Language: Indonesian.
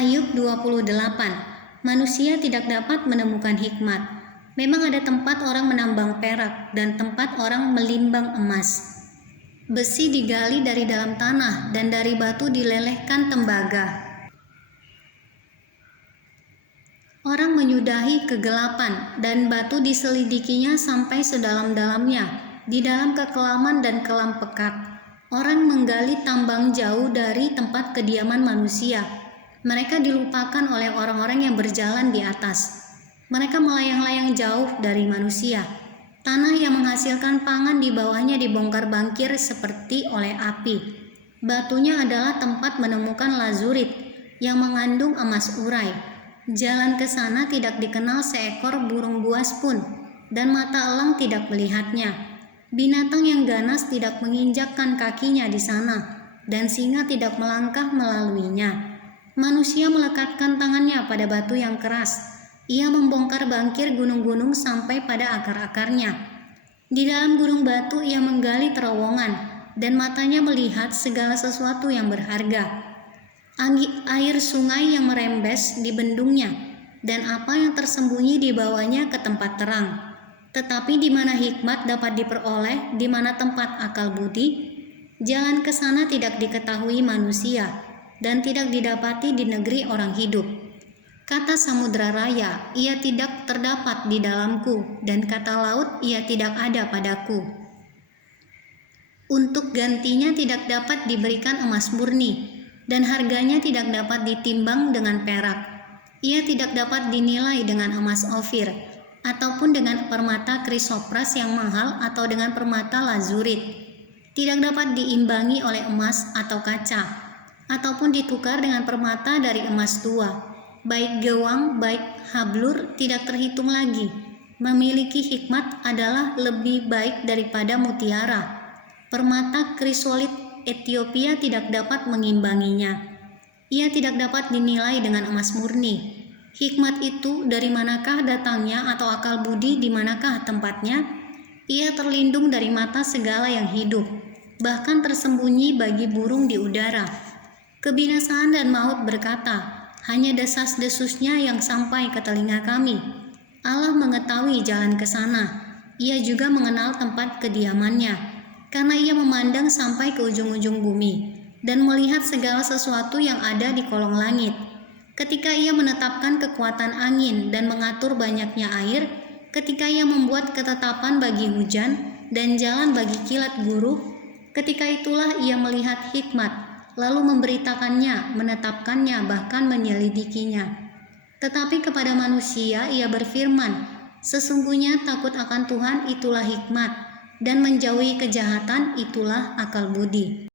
Ayub 28. Manusia tidak dapat menemukan hikmat. Memang ada tempat orang menambang perak dan tempat orang melimbang emas. Besi digali dari dalam tanah dan dari batu dilelehkan tembaga. Orang menyudahi kegelapan dan batu diselidikinya sampai sedalam-dalamnya, di dalam kekelaman dan kelam pekat. Orang menggali tambang jauh dari tempat kediaman manusia. Mereka dilupakan oleh orang-orang yang berjalan di atas. Mereka melayang-layang jauh dari manusia. Tanah yang menghasilkan pangan di bawahnya dibongkar bangkir seperti oleh api. Batunya adalah tempat menemukan lazurit yang mengandung emas urai. Jalan ke sana tidak dikenal seekor burung buas pun, dan mata elang tidak melihatnya. Binatang yang ganas tidak menginjakkan kakinya di sana, dan singa tidak melangkah melaluinya. Manusia melekatkan tangannya pada batu yang keras. Ia membongkar bangkir gunung-gunung sampai pada akar-akarnya. Di dalam gurun batu ia menggali terowongan, dan matanya melihat segala sesuatu yang berharga. Air sungai yang merembes di bendungnya, dan apa yang tersembunyi di bawahnya ke tempat terang. Tetapi di mana hikmat dapat diperoleh, di mana tempat akal budi, jalan ke sana tidak diketahui manusia, dan tidak didapati di negeri orang hidup. Kata samudra raya, ia tidak terdapat di dalamku, dan kata laut, ia tidak ada padaku. Untuk gantinya tidak dapat diberikan emas murni, dan harganya tidak dapat ditimbang dengan perak. Ia tidak dapat dinilai dengan emas ofir, ataupun dengan permata krisopras yang mahal, atau dengan permata lazurit. Tidak dapat diimbangi oleh emas atau kaca, ataupun ditukar dengan permata dari emas tua. Baik gewang, baik hablur tidak terhitung lagi. Memiliki hikmat adalah lebih baik daripada mutiara. Permata krisolit Ethiopia tidak dapat mengimbanginya. Ia tidak dapat dinilai dengan emas murni. Hikmat itu dari manakah datangnya, atau akal budi di manakah tempatnya? Ia terlindung dari mata segala yang hidup, bahkan tersembunyi bagi burung di udara. Kebinasaan dan maut berkata, hanya desas-desusnya yang sampai ke telinga kami. Allah mengetahui jalan ke sana. Ia juga mengenal tempat kediamannya, karena ia memandang sampai ke ujung-ujung bumi, dan melihat segala sesuatu yang ada di kolong langit. Ketika ia menetapkan kekuatan angin dan mengatur banyaknya air, ketika ia membuat ketetapan bagi hujan dan jalan bagi kilat guruh, ketika itulah ia melihat hikmat, lalu memberitakannya, menetapkannya, bahkan menyelidikinya. Tetapi kepada manusia ia berfirman, sesungguhnya takut akan Tuhan itulah hikmat, dan menjauhi kejahatan itulah akal budi.